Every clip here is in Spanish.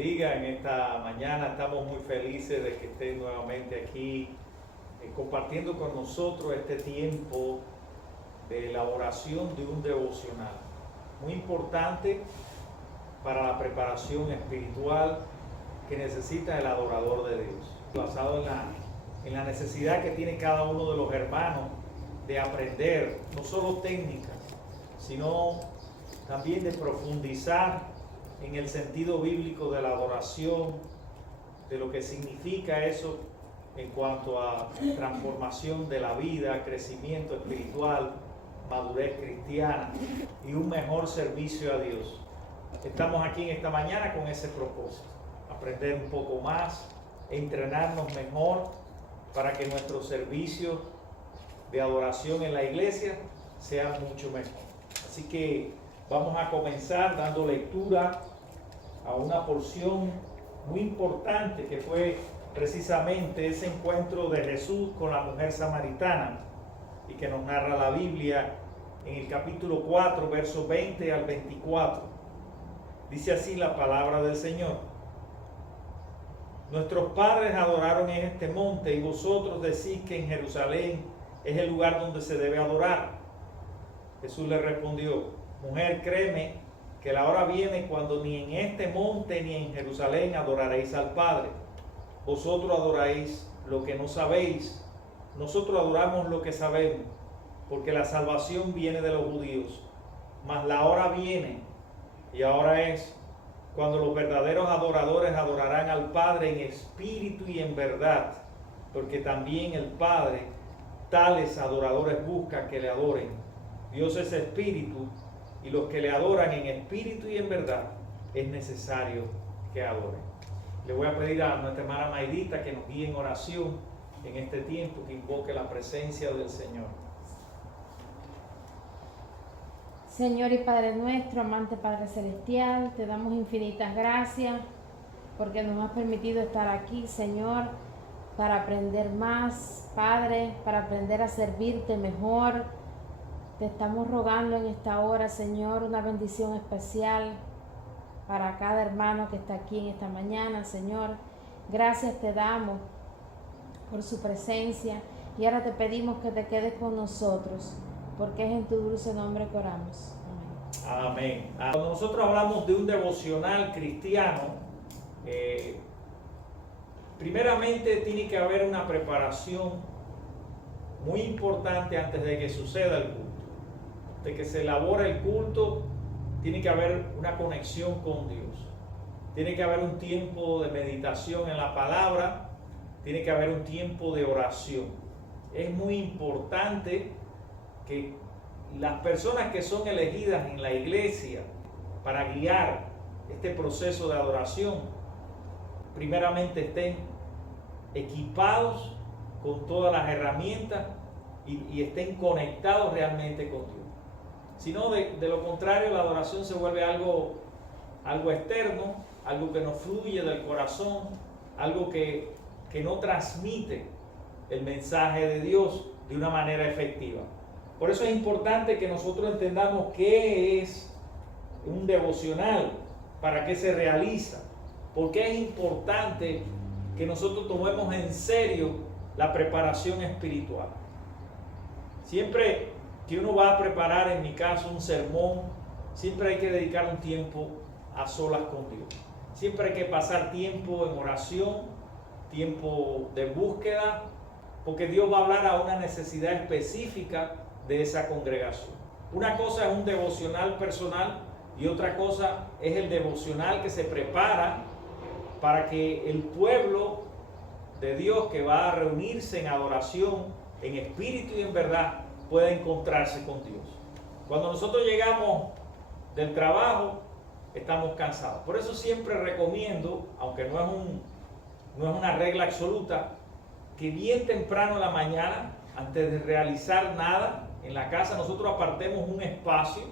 bendiga en esta mañana. Estamos muy felices de que estén nuevamente aquí compartiendo con nosotros este tiempo de elaboración de un devocional. Muy importante para la preparación espiritual que necesita el adorador de Dios. Basado en la necesidad que tiene cada uno de los hermanos de aprender, no solo técnicas, sino también de profundizar en el sentido bíblico de la adoración, de lo que significa eso en cuanto a transformación de la vida, crecimiento espiritual, madurez cristiana y un mejor servicio a Dios. Estamos aquí en esta mañana con ese propósito, aprender un poco más, entrenarnos mejor para que nuestro servicio de adoración en la iglesia sea mucho mejor. Así que vamos a comenzar dando lectura a una porción muy importante que fue precisamente ese encuentro de Jesús con la mujer samaritana y que nos narra la Biblia en el capítulo 4, versos 20 al 24. Dice así la palabra del Señor: Nuestros padres adoraron en este monte y vosotros decís que en Jerusalén es el lugar donde se debe adorar. Jesús le respondió: Mujer, créeme que la hora viene cuando ni en este monte ni en Jerusalén adoraréis al Padre. Vosotros adoráis lo que no sabéis, nosotros adoramos lo que sabemos, porque la salvación viene de los judíos. Mas la hora viene, y ahora es, cuando los verdaderos adoradores adorarán al Padre en espíritu y en verdad, porque también el Padre tales adoradores busca que le adoren. Dios es espíritu, y los que le adoran en espíritu y en verdad es necesario que adoren. Le voy a pedir a nuestra hermana Maidita que nos guíe en oración en este tiempo, que invoque la presencia del Señor. Señor y Padre nuestro, amante Padre Celestial, te damos infinitas gracias porque nos has permitido estar aquí, Señor, para aprender más, Padre, para aprender a servirte mejor. Te estamos rogando en esta hora, Señor, una bendición especial para cada hermano que está aquí en esta mañana, Señor. Gracias te damos por su presencia y ahora te pedimos que te quedes con nosotros, porque es en tu dulce nombre que oramos. Amén. Amén. Cuando nosotros hablamos de un devocional cristiano, primeramente tiene que haber una preparación muy importante antes de que suceda el culto. De que se elabora el culto, tiene que haber una conexión con Dios. Tiene que haber un tiempo de meditación en la palabra, tiene que haber un tiempo de oración. Es muy importante que las personas que son elegidas en la iglesia para guiar este proceso de adoración, primeramente estén equipados con todas las herramientas y estén conectados realmente con Dios. Si no, de lo contrario, la adoración se vuelve algo externo, algo que no fluye del corazón, algo que no transmite el mensaje de Dios de una manera efectiva. Por eso es importante que nosotros entendamos qué es un devocional, para qué se realiza, porque es importante que nosotros tomemos en serio la preparación espiritual. Siempre que uno va a preparar, en mi caso, un sermón, siempre hay que dedicar un tiempo a solas con Dios. Siempre hay que pasar tiempo en oración, tiempo de búsqueda, porque Dios va a hablar a una necesidad específica de esa congregación. Una cosa es un devocional personal y otra cosa es el devocional que se prepara para que el pueblo de Dios que va a reunirse en adoración, en espíritu y en verdad, pueda encontrarse con Dios. Cuando nosotros llegamos del trabajo, estamos cansados. Por eso siempre recomiendo, aunque no es una regla absoluta, que bien temprano en la mañana, antes de realizar nada en la casa, nosotros apartemos un espacio,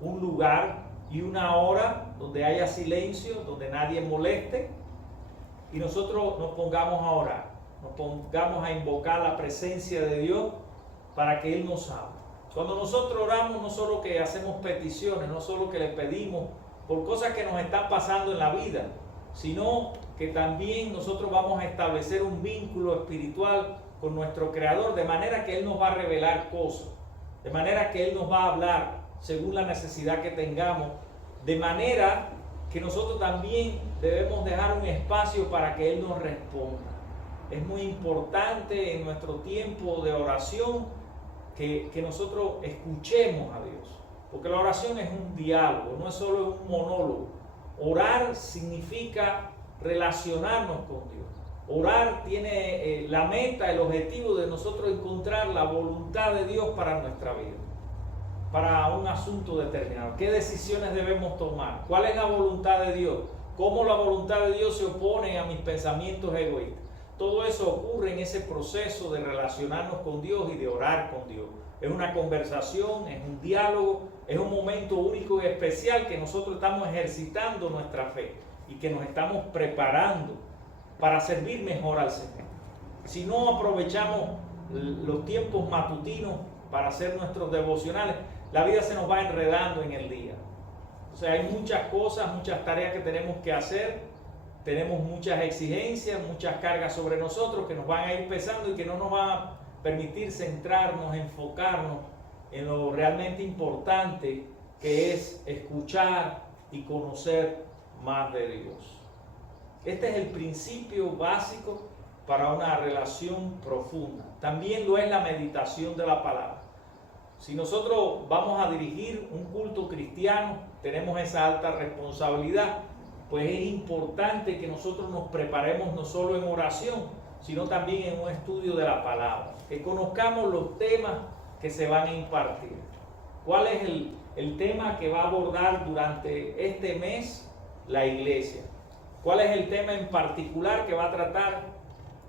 un lugar y una hora donde haya silencio, donde nadie moleste, y nosotros nos pongamos a orar, nos pongamos a invocar la presencia de Dios para que Él nos hable. Cuando nosotros oramos, no solo que hacemos peticiones, no solo que le pedimos por cosas que nos están pasando en la vida, sino que también nosotros vamos a establecer un vínculo espiritual con nuestro Creador, de manera que Él nos va a revelar cosas, de manera que Él nos va a hablar según la necesidad que tengamos, de manera que nosotros también debemos dejar un espacio para que Él nos responda. Es muy importante en nuestro tiempo de oración que nosotros escuchemos a Dios, porque la oración es un diálogo, no es solo un monólogo. Orar significa relacionarnos con Dios. Orar tiene la meta, el objetivo de nosotros encontrar la voluntad de Dios para nuestra vida, para un asunto determinado. ¿Qué decisiones debemos tomar? ¿Cuál es la voluntad de Dios? ¿Cómo la voluntad de Dios se opone a mis pensamientos egoístas? Todo eso ocurre en ese proceso de relacionarnos con Dios y de orar con Dios. Es una conversación, es un diálogo, es un momento único y especial que nosotros estamos ejercitando nuestra fe y que nos estamos preparando para servir mejor al Señor. Si no aprovechamos los tiempos matutinos para hacer nuestros devocionales, la vida se nos va enredando en el día. O sea, hay muchas cosas, muchas tareas que tenemos que hacer, tenemos muchas exigencias, muchas cargas sobre nosotros que nos van a ir pesando y que no nos van a permitir centrarnos, enfocarnos en lo realmente importante, que es escuchar y conocer más de Dios. Este es el principio básico para una relación profunda. También lo es la meditación de la palabra. Si nosotros vamos a dirigir un culto cristiano, tenemos esa alta responsabilidad, pues es importante que nosotros nos preparemos no solo en oración, sino también en un estudio de la palabra, que conozcamos los temas que se van a impartir. ¿Cuál es el tema que va a abordar durante este mes la iglesia? ¿Cuál es el tema en particular que va a tratar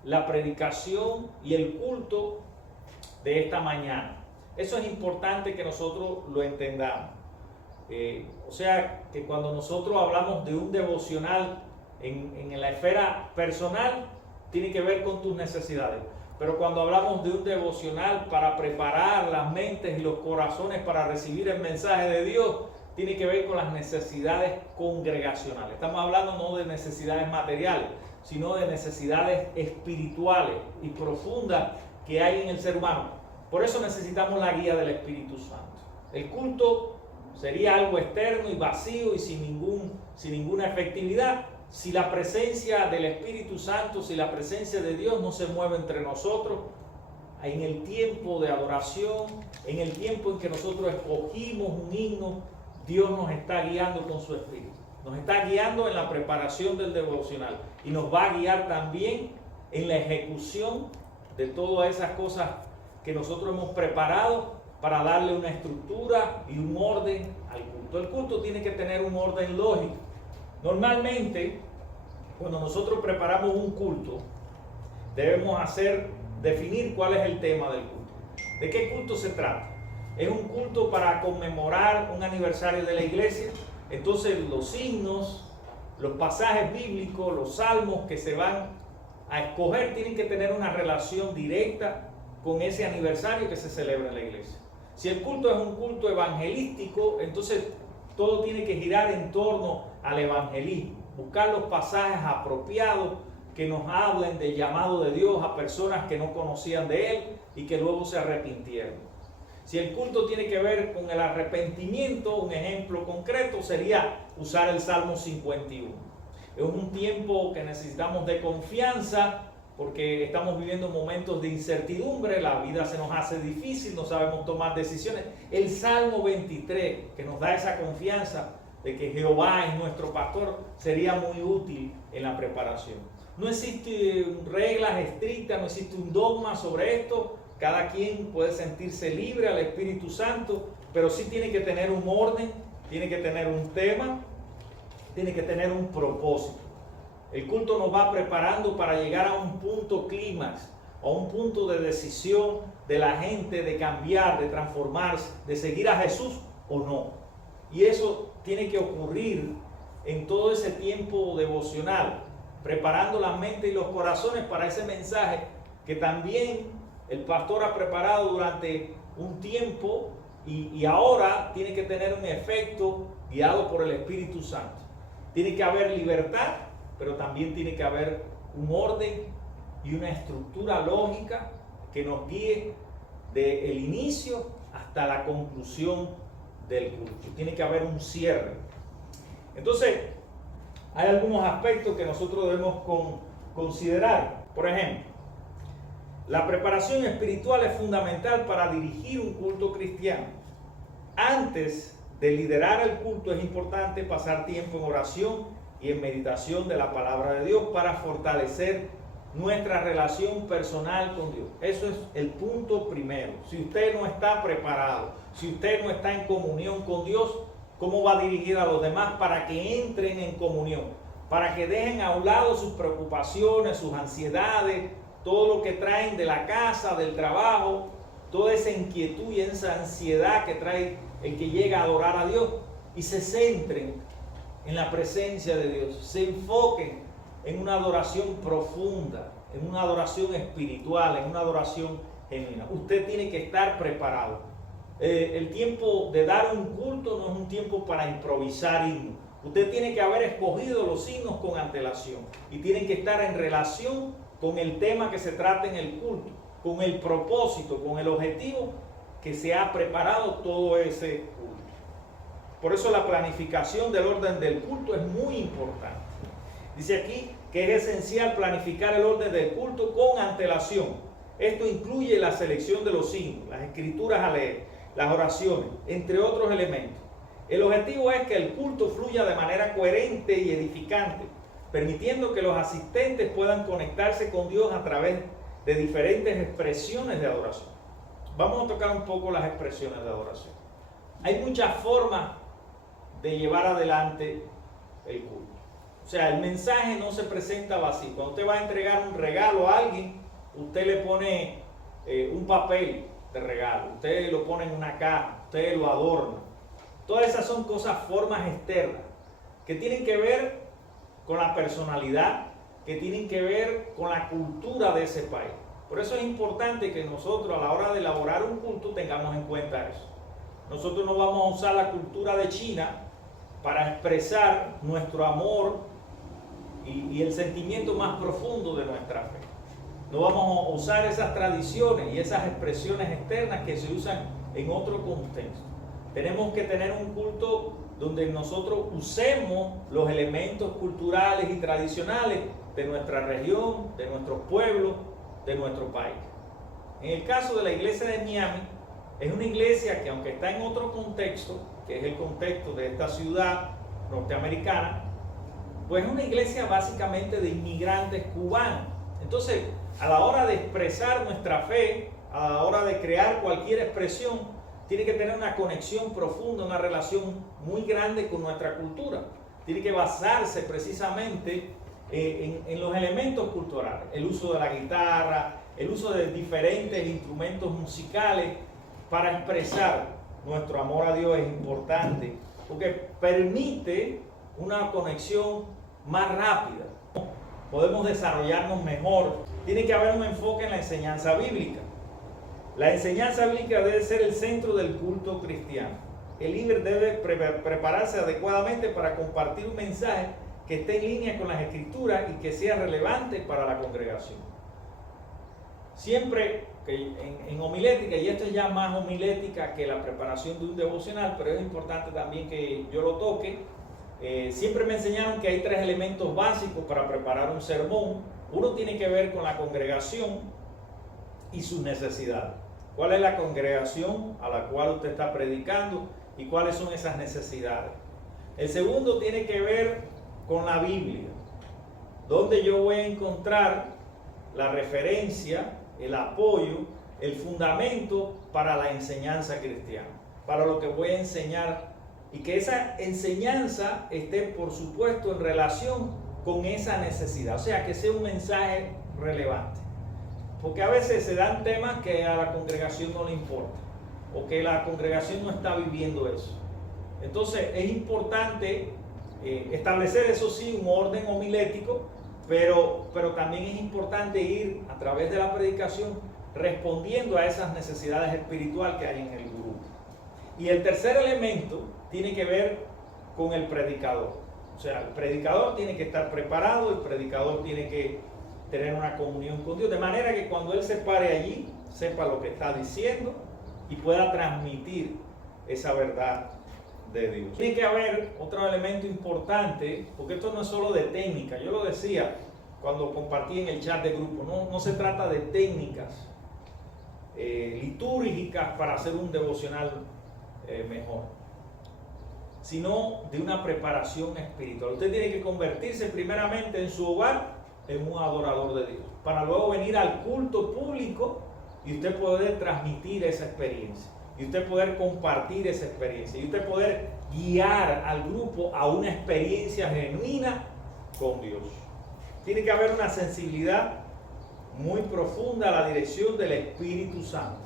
la predicación y el culto de esta mañana? Eso es importante que nosotros lo entendamos. O sea, que cuando nosotros hablamos de un devocional en la esfera personal, tiene que ver con tus necesidades. Pero cuando hablamos de un devocional para preparar las mentes y los corazones para recibir el mensaje de Dios, tiene que ver con las necesidades congregacionales. Estamos hablando no de necesidades materiales, sino de necesidades espirituales y profundas que hay en el ser humano. Por eso necesitamos la guía del Espíritu Santo. El culto sería algo externo y vacío y sin ninguna efectividad si la presencia del Espíritu Santo, si la presencia de Dios no se mueve entre nosotros en el tiempo de adoración, en el tiempo en que nosotros escogimos un himno. Dios nos está guiando con su Espíritu, nos está guiando en la preparación del devocional y nos va a guiar también en la ejecución de todas esas cosas que nosotros hemos preparado para darle una estructura y un orden al culto. El culto tiene que tener un orden lógico. Normalmente, cuando nosotros preparamos un culto, debemos definir cuál es el tema del culto. ¿De qué culto se trata? ¿Es un culto para conmemorar un aniversario de la iglesia? Entonces los himnos, los pasajes bíblicos, los salmos que se van a escoger tienen que tener una relación directa con ese aniversario que se celebra en la iglesia. Si el culto es un culto evangelístico, entonces todo tiene que girar en torno al evangelismo, buscar los pasajes apropiados que nos hablen del llamado de Dios a personas que no conocían de Él y que luego se arrepintieron. Si el culto tiene que ver con el arrepentimiento, un ejemplo concreto sería usar el Salmo 51. Es un tiempo que necesitamos de confianza porque estamos viviendo momentos de incertidumbre, la vida se nos hace difícil, no sabemos tomar decisiones. El Salmo 23, que nos da esa confianza de que Jehová es nuestro pastor, sería muy útil en la preparación. No existen reglas estrictas, no existe un dogma sobre esto. Cada quien puede sentirse libre al Espíritu Santo, pero sí tiene que tener un orden, tiene que tener un tema, tiene que tener un propósito. El culto nos va preparando para llegar a un punto clímax, a un punto de decisión de la gente de cambiar, de transformarse, de seguir a Jesús o no. Y eso tiene que ocurrir en todo ese tiempo devocional, preparando la mente y los corazones para ese mensaje que también el pastor ha preparado durante un tiempo y ahora tiene que tener un efecto guiado por el Espíritu Santo. Tiene que haber libertad, pero también tiene que haber un orden y una estructura lógica que nos guíe desde el inicio hasta la conclusión del culto. Tiene que haber un cierre. Entonces, hay algunos aspectos que nosotros debemos considerar. Por ejemplo, la preparación espiritual es fundamental para dirigir un culto cristiano. Antes de liderar el culto es importante pasar tiempo en oración y en meditación de la palabra de Dios para fortalecer nuestra relación personal con Dios. Eso es el punto primero. Si usted no está preparado, si usted no está en comunión con Dios, ¿cómo va a dirigir a los demás para que entren en comunión? Para que dejen a un lado sus preocupaciones, sus ansiedades, todo lo que traen de la casa, del trabajo, toda esa inquietud y esa ansiedad que trae el que llega a adorar a Dios, y se centren en la presencia de Dios, se enfoquen en una adoración profunda, en una adoración espiritual, en una adoración genuina. Usted tiene que estar preparado. El tiempo de dar un culto no es un tiempo para improvisar himnos. Usted tiene que haber escogido los himnos con antelación y tienen que estar en relación con el tema que se trata en el culto, con el propósito, con el objetivo que se ha preparado todo ese culto. Por eso la planificación del orden del culto es muy importante. Dice aquí que es esencial planificar el orden del culto con antelación. Esto incluye la selección de los himnos, las escrituras a leer, las oraciones, entre otros elementos. El objetivo es que el culto fluya de manera coherente y edificante, permitiendo que los asistentes puedan conectarse con Dios a través de diferentes expresiones de adoración. Vamos a tocar un poco las expresiones de adoración. Hay muchas formas de llevar adelante el culto. O sea, el mensaje no se presenta vacío. Cuando usted va a entregar un regalo a alguien, usted le pone un papel de regalo, usted lo pone en una caja, usted lo adorna. Todas esas son formas externas que tienen que ver con la personalidad, que tienen que ver con la cultura de ese país. Por eso es importante que nosotros a la hora de elaborar un culto tengamos en cuenta eso. Nosotros no vamos a usar la cultura de China para expresar nuestro amor y el sentimiento más profundo de nuestra fe. No vamos a usar esas tradiciones y esas expresiones externas que se usan en otro contexto. Tenemos que tener un culto donde nosotros usemos los elementos culturales y tradicionales de nuestra región, de nuestros pueblos, de nuestro país. En el caso de la iglesia de Miami, es una iglesia que, aunque está en otro contexto, que es el contexto de esta ciudad norteamericana, pues es una iglesia básicamente de inmigrantes cubanos. Entonces, a la hora de expresar nuestra fe, a la hora de crear cualquier expresión, tiene que tener una conexión profunda, una relación muy grande con nuestra cultura. Tiene que basarse precisamente en los elementos culturales, el uso de la guitarra, el uso de diferentes instrumentos musicales para expresar nuestro amor a Dios es importante, porque permite una conexión más rápida. Podemos desarrollarnos mejor. Tiene que haber un enfoque en la enseñanza bíblica. La enseñanza bíblica debe ser el centro del culto cristiano. El líder debe prepararse adecuadamente para compartir un mensaje que esté en línea con las escrituras y que sea relevante para la congregación. Siempre que en homilética, y esto es ya más homilética que la preparación de un devocional, pero es importante también que yo lo toque, siempre me enseñaron que hay 3 elementos básicos para preparar un sermón. Uno tiene que ver con la congregación y sus necesidades. ¿Cuál es la congregación a la cual usted está predicando y cuáles son esas necesidades? El segundo tiene que ver con la Biblia, donde yo voy a encontrar la referencia, el apoyo, el fundamento para la enseñanza cristiana, para lo que voy a enseñar, y que esa enseñanza esté, por supuesto, en relación con esa necesidad, o sea, que sea un mensaje relevante. Porque a veces se dan temas que a la congregación no le importa, o que la congregación no está viviendo eso. Entonces es importante establecer, eso sí, un orden homilético, pero también es importante ir a través de la predicación respondiendo a esas necesidades espirituales que hay en el grupo. Y el tercer elemento tiene que ver con el predicador. O O sea, el predicador tiene que estar preparado, el predicador tiene que tener una comunión con Dios, de manera que cuando él se pare allí, sepa lo que está diciendo y pueda transmitir esa verdad de Dios. Tiene que haber otro elemento importante, porque esto no es solo de técnica. Yo lo decía cuando compartí en el chat de grupo, no se trata de técnicas litúrgicas para hacer un devocional mejor, sino de una preparación espiritual. Usted tiene que convertirse primeramente en su hogar en un adorador de Dios, para luego venir al culto público y usted poder transmitir esa experiencia, y usted poder compartir esa experiencia, y usted poder guiar al grupo a una experiencia genuina con Dios. Tiene que haber una sensibilidad muy profunda a la dirección del Espíritu Santo.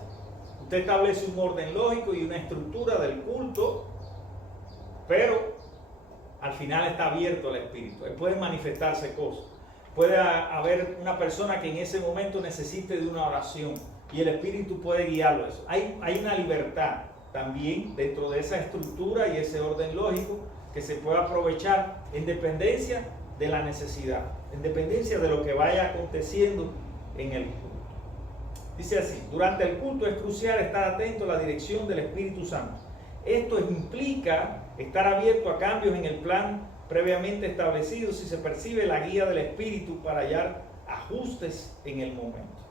Usted establece un orden lógico y una estructura del culto, pero al final está abierto al Espíritu. Pueden manifestarse cosas. Puede haber una persona que en ese momento necesite de una oración y el Espíritu puede guiarlo a eso. Hay una libertad también dentro de esa estructura y ese orden lógico que se puede aprovechar en dependencia de la necesidad, en dependencia de lo que vaya aconteciendo en el culto. Dice así: durante el culto es crucial estar atento a la dirección del Espíritu Santo. Esto implica estar abierto a cambios en el plan previamente establecido si se percibe la guía del Espíritu para hallar ajustes en el momento.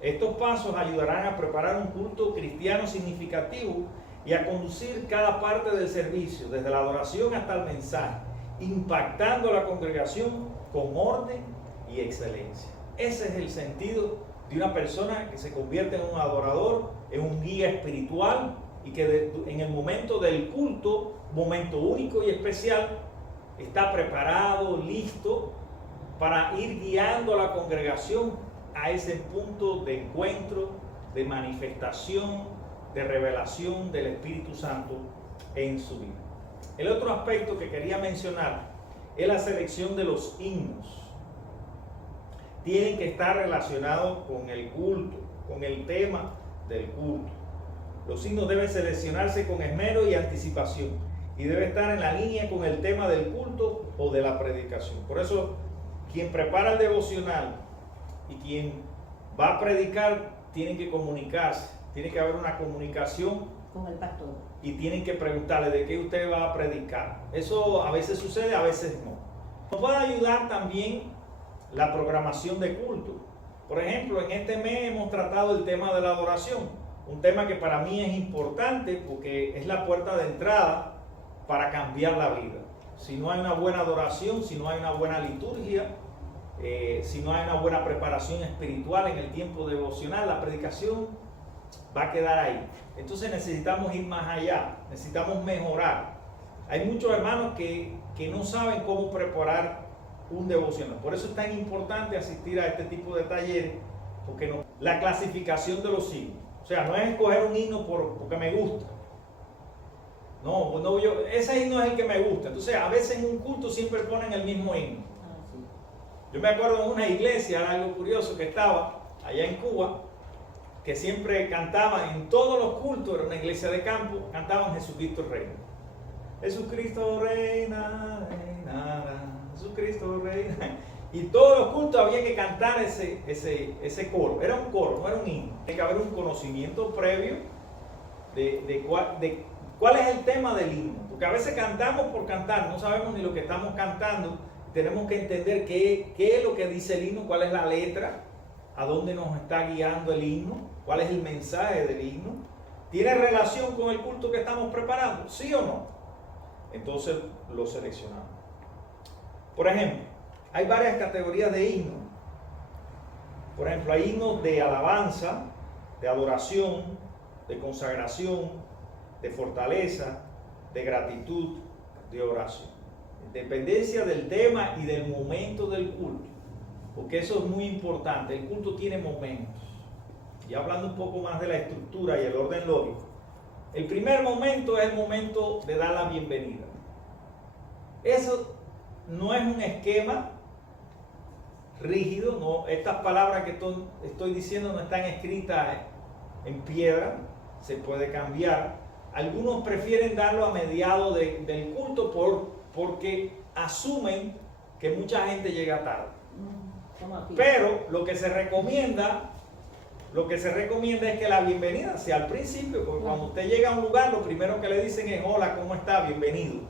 Estos pasos ayudarán a preparar un culto cristiano significativo y a conducir cada parte del servicio, desde la adoración hasta el mensaje, impactando a la congregación con orden y excelencia. Ese es el sentido de una persona que se convierte en un adorador, en un guía espiritual, y que en el momento del culto, momento único y especial, está preparado, listo para ir guiando a la congregación a ese punto de encuentro, de manifestación, de revelación del Espíritu Santo en su vida. El otro aspecto que quería mencionar es la selección de los himnos. Tienen que estar relacionados con el culto, con el tema del culto. Los himnos deben seleccionarse con esmero y anticipación y debe estar en la línea con el tema del culto o de la predicación. Por eso, quien prepara el devocional y quien va a predicar tienen que comunicarse, tiene que haber una comunicación con el pastor y tienen que preguntarle de qué usted va a predicar. Eso a veces sucede, a veces no. Nos puede ayudar también la programación de culto. Por ejemplo, en este mes hemos tratado el tema de la adoración, un tema que para mí es importante porque es la puerta de entrada para cambiar la vida. Si no hay una buena adoración, si no hay una buena liturgia, si no hay una buena preparación espiritual en el tiempo devocional, la predicación va a quedar ahí. Entonces necesitamos ir más allá, necesitamos mejorar. Hay muchos hermanos que no saben cómo preparar un devocional. Por eso es tan importante asistir a este tipo de talleres, porque la clasificación de los himnos. O sea, no es escoger un himno porque me gusta. No, ese himno es el que me gusta. Entonces, a veces en un culto siempre ponen el mismo himno. Yo me acuerdo en una iglesia, era algo curioso, que estaba allá en Cuba, que siempre cantaban en todos los cultos, era una iglesia de campo, cantaban Jesucristo Reina. Jesucristo reina, reinará, Jesucristo reina. Y todos los cultos había que cantar ese coro. Era un coro, no era un himno. Tiene que haber un conocimiento previo de cuál es el tema del himno. Porque a veces cantamos por cantar, no sabemos ni lo que estamos cantando. Tenemos que entender qué es lo que dice el himno, cuál es la letra, a dónde nos está guiando el himno, cuál es el mensaje del himno. ¿Tiene relación con el culto que estamos preparando? ¿Sí o no? Entonces lo seleccionamos. Por ejemplo, hay varias categorías de himnos. Por ejemplo, hay himnos de alabanza, de adoración, de consagración, de fortaleza, de gratitud, de oración. En dependencia del tema y del momento del culto. Porque eso es muy importante. El culto tiene momentos. Y hablando un poco más de la estructura y el orden lógico. El primer momento es el momento de dar la bienvenida. Eso no es un esquema rígido, no, estas palabras que estoy diciendo no están escritas en piedra, se puede cambiar. Algunos prefieren darlo a mediados del culto porque asumen que mucha gente llega tarde. Estamos aquí. Pero lo que se recomienda es que la bienvenida sea al principio, porque cuando usted llega a un lugar, lo primero que le dicen es: hola, ¿cómo está? Bienvenido.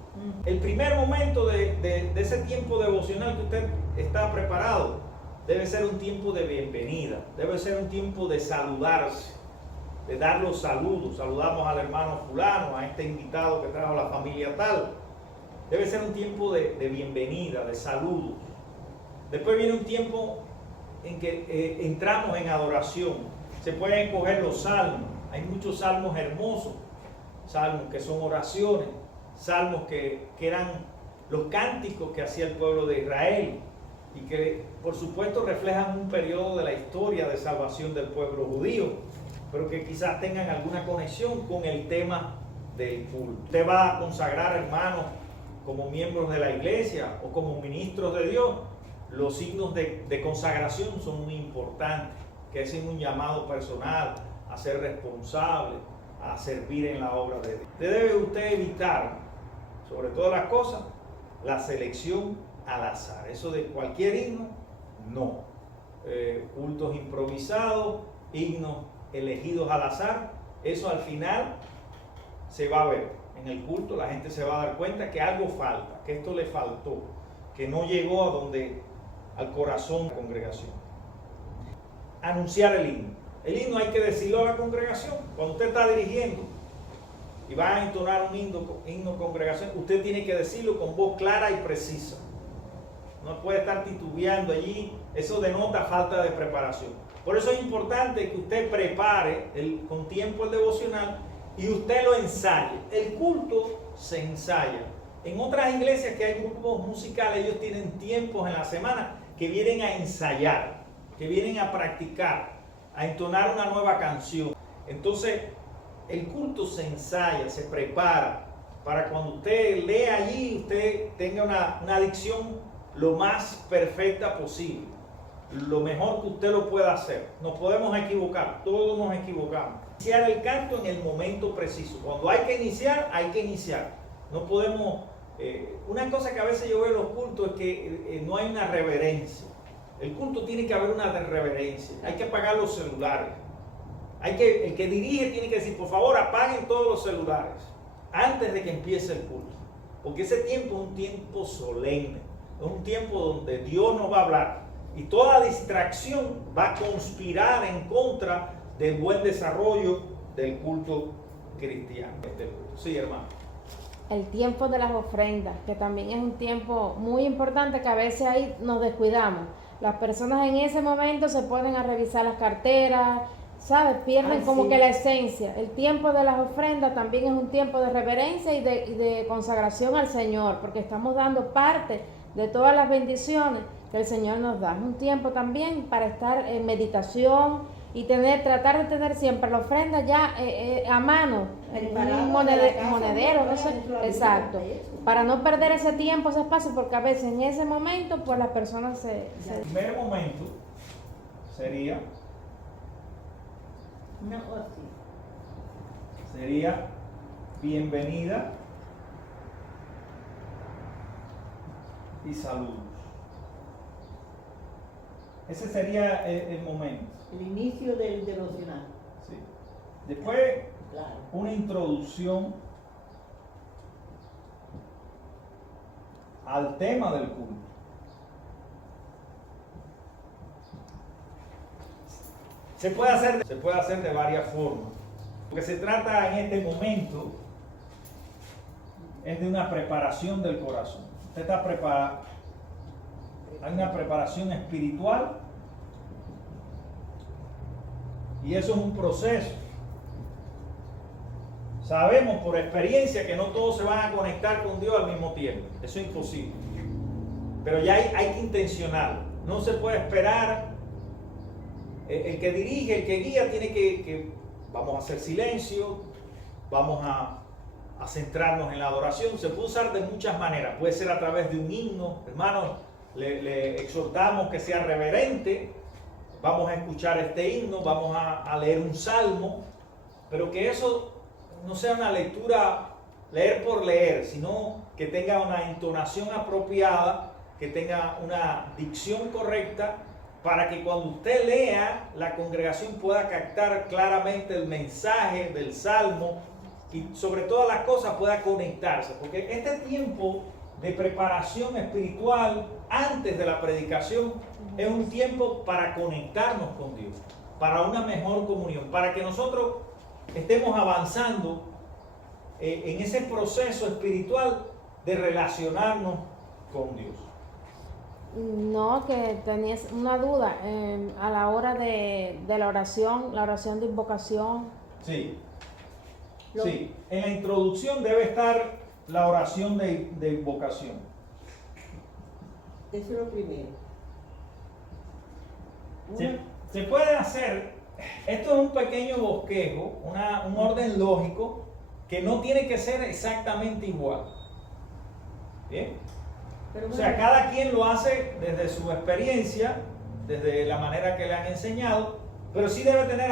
El primer momento de ese tiempo devocional que usted está preparado debe ser un tiempo de bienvenida, debe ser un tiempo de saludarse, de dar los saludos. Saludamos al hermano fulano, a este invitado que trajo la familia tal. Debe ser un tiempo de bienvenida, de saludos. Después viene un tiempo en que entramos en adoración. Se pueden escoger los salmos. Hay muchos salmos hermosos, salmos que son oraciones, salmos que eran los cánticos que hacía el pueblo de Israel y que por supuesto reflejan un periodo de la historia de salvación del pueblo judío, pero que quizás tengan alguna conexión con el tema del culto. Usted va a consagrar, hermanos, como miembros de la iglesia o como ministros de Dios. Los signos de consagración son muy importantes, que es un llamado personal a ser responsable, a servir en la obra de Dios. Debe usted evitar, sobre todas las cosas, la selección al azar. Eso de cualquier himno, no. Cultos improvisados, himnos elegidos al azar, eso al final se va a ver. En el culto la gente se va a dar cuenta que algo falta, que esto le faltó, que no llegó al corazón de la congregación. Anunciar el himno. El himno hay que decirlo a la congregación. Cuando usted está dirigiendo y va a entonar un himno congregación, usted tiene que decirlo con voz clara y precisa. No puede estar titubeando allí. Eso denota falta de preparación. Por eso es importante que usted prepare con tiempo el devocional y usted lo ensaye. El culto se ensaya. En otras iglesias que hay grupos musicales, ellos tienen tiempos en la semana que vienen a ensayar, que vienen a practicar, a entonar una nueva canción. Entonces, el culto se ensaya, se prepara, para cuando usted lea allí, usted tenga una dicción lo más perfecta posible, lo mejor que usted lo pueda hacer. Nos podemos equivocar, todos nos equivocamos. Iniciar el canto en el momento preciso. Cuando hay que iniciar, hay que iniciar. No podemos... una cosa que a veces yo veo en los cultos es que no hay una reverencia. El culto tiene que haber una reverencia. Hay que apagar los celulares. El que dirige tiene que decir: por favor, apaguen todos los celulares antes de que empiece el culto. Porque ese tiempo es un tiempo solemne. Es un tiempo donde Dios nos va a hablar. Y toda distracción va a conspirar en contra del buen desarrollo del culto cristiano. Sí, hermano. El tiempo de las ofrendas, que también es un tiempo muy importante, que a veces ahí nos descuidamos. Las personas en ese momento se ponen a revisar las carteras, ¿sabes? Pierden como que la esencia. El tiempo de las ofrendas también es un tiempo de reverencia y de consagración al Señor, porque estamos dando parte de todas las bendiciones que el Señor nos da. Es un tiempo también para estar en meditación y tratar de tener siempre la ofrenda ya a mano, en un monedero, no sé, exacto, para no perder ese tiempo, ese espacio, porque a veces en ese momento pues las personas El primer momento sería bienvenida y saludos. Ese sería el momento. El inicio del devocional. Sí. Después, Claro. una introducción al tema del culto. Se puede hacer de varias formas. Lo que se trata en este momento es de una preparación del corazón. Usted está preparado. Hay una preparación espiritual y eso es un proceso. Sabemos por experiencia que no todos se van a conectar con Dios al mismo tiempo. Eso es imposible. Pero ya hay que intencionar. No se puede esperar. El que dirige, el que guía, tiene que vamos a hacer silencio, vamos a centrarnos en la adoración. Se puede usar de muchas maneras. Puede ser a través de un himno. Hermanos, le exhortamos que sea reverente. Vamos a escuchar este himno, vamos a leer un salmo, pero que eso no sea una lectura leer por leer, sino que tenga una entonación apropiada, que tenga una dicción correcta, para que cuando usted lea, la congregación pueda captar claramente el mensaje del salmo y sobre todas las cosas pueda conectarse. Porque este tiempo de preparación espiritual antes de la predicación es un tiempo para conectarnos con Dios, para una mejor comunión, para que nosotros estemos avanzando en ese proceso espiritual de relacionarnos con Dios. No, que tenías una duda a la hora de la oración de invocación. Sí, sí. En la introducción debe estar la oración de invocación. Eso es lo primero. Se puede hacer, esto es un pequeño bosquejo, un orden lógico que no tiene que ser exactamente igual. ¿Bien? Pero O sea, cada quien lo hace desde su experiencia, desde la manera que le han enseñado, pero sí debe tener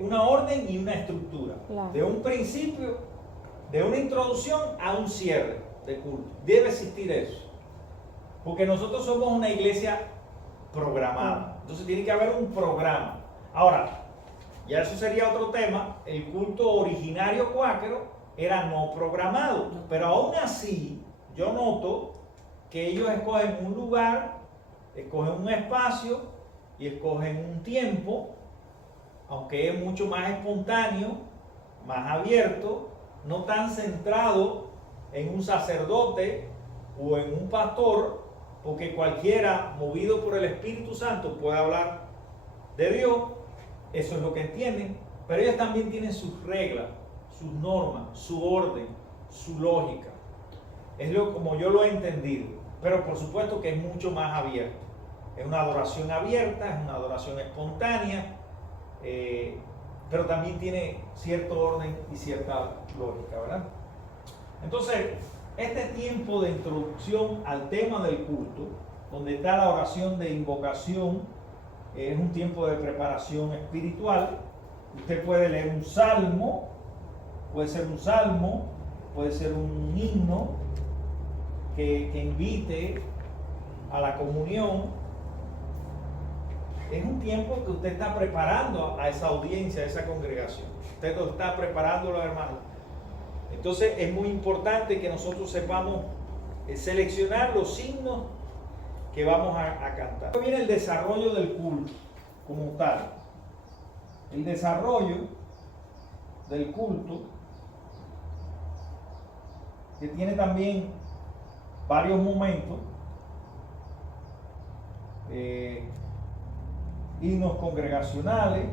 una orden y una estructura. Claro. De un principio, de una introducción a un cierre de culto. Debe existir eso. Porque nosotros somos una iglesia programada. Entonces tiene que haber un programa. Ahora, ya eso sería otro tema. El culto originario cuáquero era no programado. Pero aún así, yo noto que ellos escogen un lugar, escogen un espacio y escogen un tiempo, aunque es mucho más espontáneo, más abierto, no tan centrado en un sacerdote o en un pastor, porque cualquiera movido por el Espíritu Santo puede hablar de Dios, eso es lo que entienden, pero ellos también tienen sus reglas, sus normas, su orden, su lógica. Es como yo lo he entendido. Pero por supuesto que es mucho más abierto. Es una adoración abierta, es una adoración espontánea, pero también tiene cierto orden y cierta lógica, ¿verdad? Entonces, este tiempo de introducción al tema del culto, donde está la oración de invocación, es un tiempo de preparación espiritual. Usted puede leer un salmo, puede ser un himno, que invite a la comunión. Es un tiempo que usted está preparando a esa audiencia, a esa congregación. Usted lo está preparando, los hermanos. Entonces es muy importante que nosotros sepamos seleccionar los signos que vamos a cantar. Después viene el desarrollo del culto como tal. El desarrollo del culto, que tiene también varios momentos, himnos congregacionales,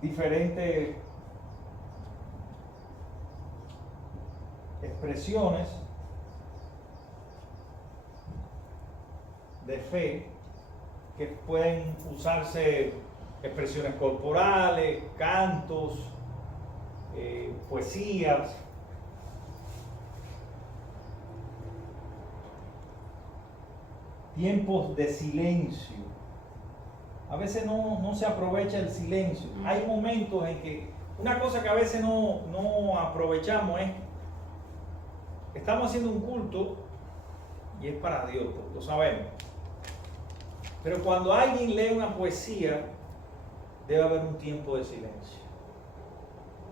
diferentes expresiones de fe que pueden usarse, expresiones corporales, cantos, poesías. Tiempos de silencio. A veces no se aprovecha el silencio. Hay momentos en que, una cosa que a veces no aprovechamos es, estamos haciendo un culto y es para Dios, lo sabemos. Pero cuando alguien lee una poesía, debe haber un tiempo de silencio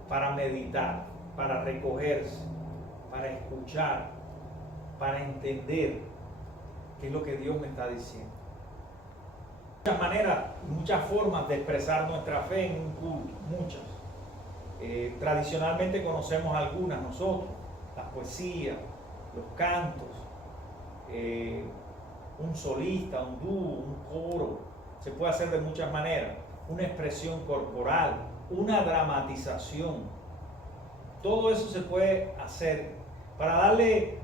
para meditar, para recogerse, para escuchar, para entender qué es lo que Dios me está diciendo. Muchas maneras, muchas formas de expresar nuestra fe en un culto, muchas. Tradicionalmente conocemos algunas nosotros, las poesías, los cantos, un solista, un dúo, un coro. Se puede hacer de muchas maneras. Una expresión corporal, una dramatización. Todo eso se puede hacer para darle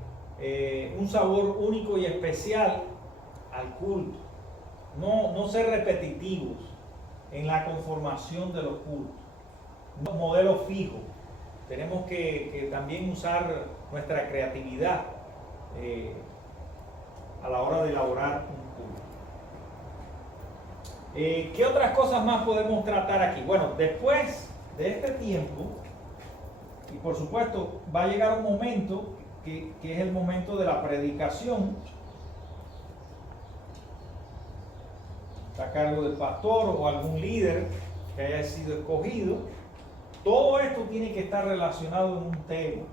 un sabor único y especial al culto. No ser repetitivos en la conformación de los cultos. No modelos fijos. Tenemos que también usar nuestra creatividad a la hora de elaborar un culto. ¿Qué otras cosas más podemos tratar aquí? Bueno, después de este tiempo, y por supuesto va a llegar un momento que es el momento de la predicación. Está a cargo del pastor o algún líder que haya sido escogido. Todo esto tiene que estar relacionado en un tema.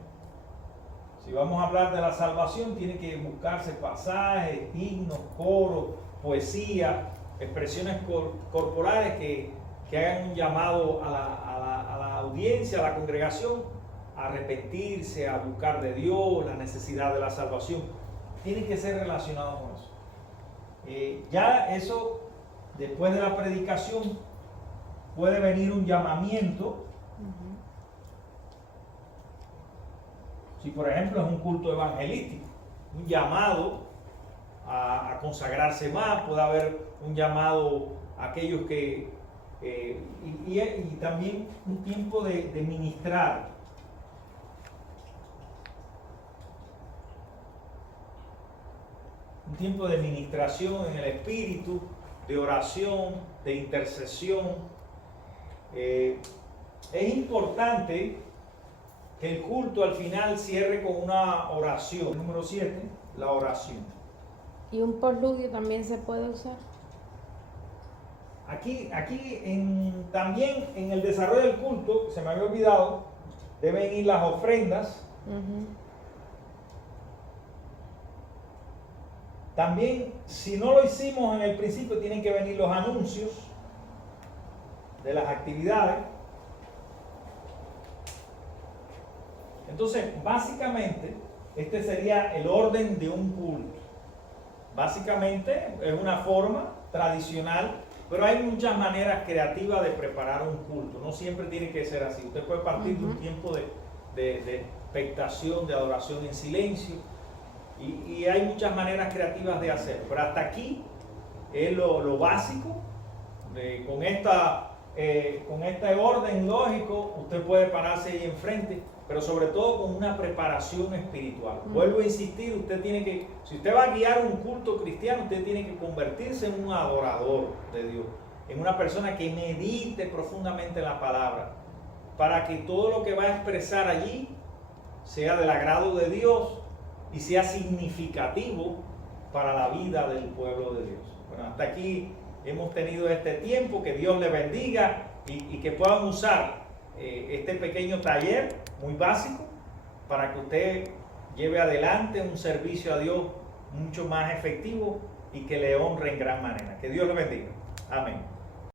Si vamos a hablar de la salvación, tiene que buscarse pasajes, himnos, coros, poesía, expresiones corporales que hagan un llamado a la audiencia, a la congregación, a arrepentirse, a buscar de Dios, la necesidad de la salvación. Tiene que ser relacionado con eso. Ya eso, después de la predicación, puede venir un llamamiento. Si por ejemplo es un culto evangelístico, un llamado a consagrarse más, puede haber un llamado a aquellos que, y también un tiempo de ministrar. Un tiempo de ministración en el espíritu, de oración, de intercesión. Es importante que el culto al final cierre con una oración. Número 7, la oración. ¿Y un postludio también se puede usar? Aquí también en el desarrollo del culto, se me había olvidado, deben ir las ofrendas. También, si no lo hicimos en el principio, tienen que venir los anuncios de las actividades. Entonces, básicamente, este sería el orden de un culto. Básicamente, es una forma tradicional, pero hay muchas maneras creativas de preparar un culto. No siempre tiene que ser así. Usted puede partir de un tiempo de expectación, de adoración en silencio. Y hay muchas maneras creativas de hacerlo. Pero hasta aquí es lo básico. Con este orden lógico, usted puede pararse ahí enfrente, pero sobre todo con una preparación espiritual. Vuelvo a insistir, si usted va a guiar un culto cristiano, usted tiene que convertirse en un adorador de Dios, en una persona que medite profundamente en la palabra, para que todo lo que va a expresar allí sea del agrado de Dios y sea significativo para la vida del pueblo de Dios. Bueno, hasta aquí hemos tenido este tiempo. Que Dios le bendiga y que puedan usar este pequeño taller muy básico para que usted lleve adelante un servicio a Dios mucho más efectivo y que le honre en gran manera. Que Dios le bendiga. Amén.